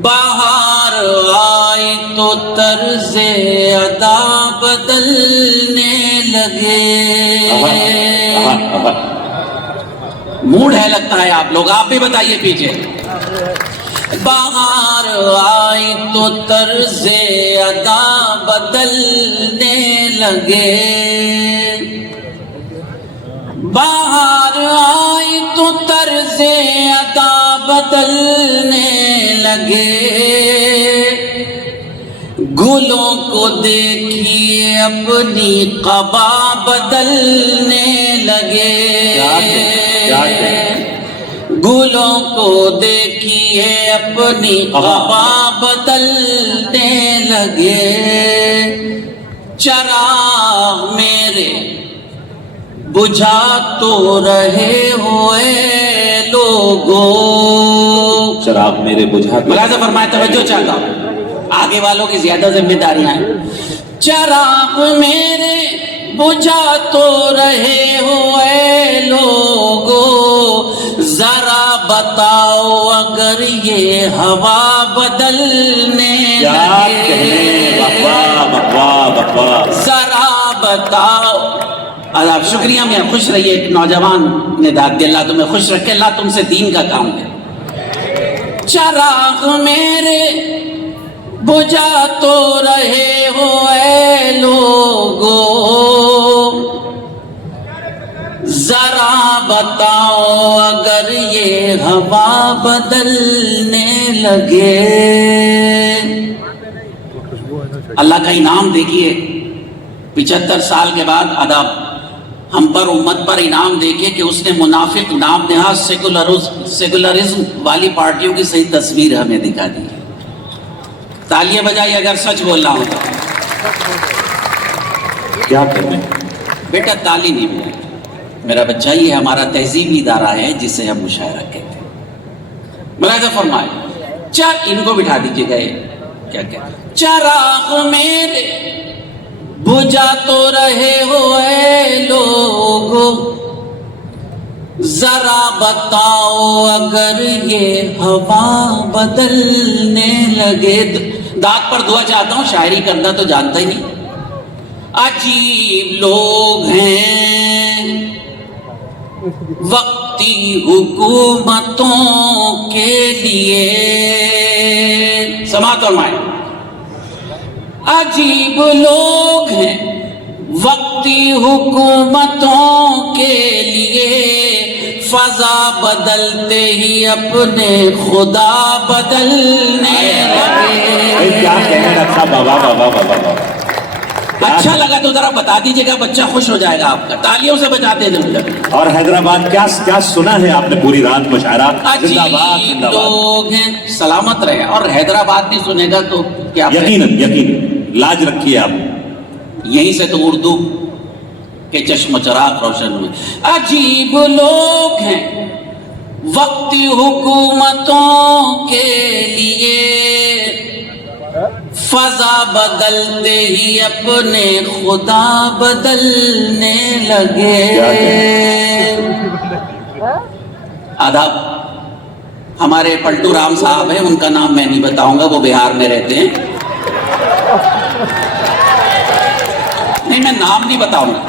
بہار آئی تو طرز ادا بدلنے لگے. موڈ ہے لگتا ہے آپ لوگ, آپ بھی بتائیے پیچھے. بہار آئی تو طرز ادا بدلنے لگے. بہار آئی تو طرز ادا بدلنے لگے. گلوں کو دیکھیے اپنی قبا بدلنے لگے. گلوں کو دیکھیے اپنی قبا بدلنے لگے. چراغ میرے بجھا تو رہے ہوئے لوگوں. چراغ میرے بجھا تو. ملاحظہ فرمائے, توجہ چاہتا ہوں, آگے والوں کی زیادہ ذمہ داریاں ہیں. چراغ میرے بجھا تو رہے ہوئے لوگوں, ذرا بتاؤ اگر یہ ہوا بدلنے لگے. ذرا بتاؤ. آپ شکریہ, میں خوش رہیے. ایک نوجوان نے داد دیا, اللہ تمہیں خوش رکھے, اللہ تم سے دین کا کام ہے. چراغ میرے بجھا تو رہے ہوئے لوگوں, ذرا بتاؤ اگر یہ ہوا بدلنے لگے. اللہ کا انعام دیکھیے, 75 سال کے بعد ادب ہم پر, امت پر انعام دیکھیے کہ اس نے منافق نام نہاد سیکولرزم والی پارٹیوں کی صحیح تصویر ہمیں دکھا دی. تالیاں بجائیے اگر سچ بول رہا ہوں تو. کیا کریں بیٹا, تالی نہیں ملی میرا بچہ, یہ ہمارا تہذیبی ادارہ ہے جسے ہم مشاعرہ کہتے ہیں. ملاحظہ فرمائے, ان کو بٹھا دیجیے گا. کیا کیا چراغ میرے بجھا تو رہے ہوئے لوگوں, ذرا بتاؤ اگر یہ ہوا بدلنے لگے. داد پر دعا چاہتا ہوں, شاعری کرنا تو جانتا ہی نہیں. عجیب لوگ ہیں وقتی حکومتوں کے لیے. سماعت فرمائیں. عجیب لوگ ہیں وقتی حکومتوں کے لیے, فضا بدلتے ہی اپنے خدا بدلنے لگے. کیا کہنے رکھا بابا بابا بابا. اچھا لگا تو ذرا بتا دیجیے گا, بچہ خوش ہو جائے گا آپ کا. تالیوں سے بچاتے ہیں. اور حیدرآباد کیا سنا ہے آپ نے پوری رات مشاعرہ؟ زندہ باد, عجیب زندہ باد. لوگ ہیں, سلامت رہے. اور حیدرآباد بھی سنے گا تو کیا, یقیناً لاج رکھیے آپ. یہیں سے تو اردو کے چشم چراغ روشن ہوئے. عجیب لوگ ہیں وقتی حکومتوں کے لیے, فضا بدلتے ہی اپنے خدا بدلنے لگے. آداب. ہمارے پلٹو رام صاحب ہیں, ان کا نام میں نہیں بتاؤں گا, وہ بہار میں رہتے ہیں. نہیں, میں نام نہیں بتاؤں گا,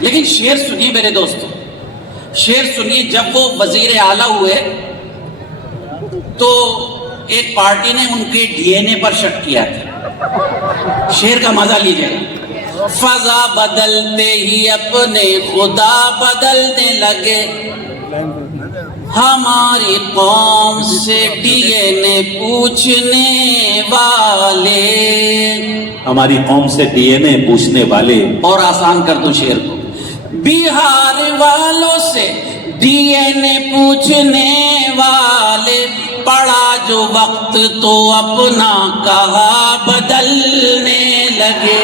لیکن شعر سنیے میرے دوستو, شعر سنیے. جب وہ وزیر اعلیٰ ہوئے تو ایک پارٹی نے ان کے ڈی این اے پر شک کیا تھا. شعر کا مزہ لیجیے گا. فضا بدلتے ہی اپنے خدا بدلنے لگے, ہماری قوم سے ڈی این اے پوچھنے والے. ہماری قوم سے ڈی این اے پوچھنے والے. اور آسان کر دو شعر کو. بہار والوں سے ڈی این اے پوچھنے والے, پڑا جو وقت تو اپنا کہا بدلنے لگے.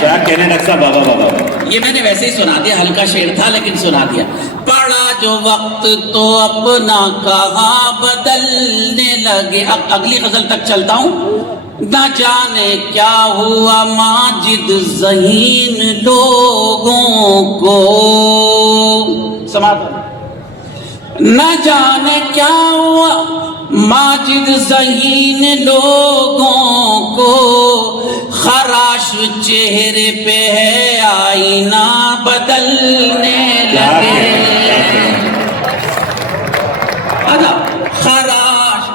کیا کہنے لگا بابا بابا. یہ میں نے ویسے ہی سنا دیا, ہلکا شعر تھا لیکن سنا دیا. پڑا جو وقت تو اپنا کہا بدلنے لگے. اب اگلی غزل تک چلتا ہوں. نہ جانے کیا ہوا ماجد ذہین لوگوں کو, سماعت. نہ جانے کیا ہوا ماجد ذہین لوگوں کو خراش چہرے پہ ہے آئینہ بدلنے لگے خراش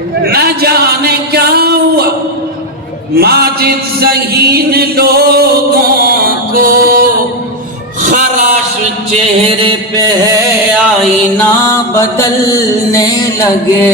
نہ جانے کیا ہوا ماجد ذہین لوگوں کو خراش چہرے پہ ہے آئینہ بدلنے لگے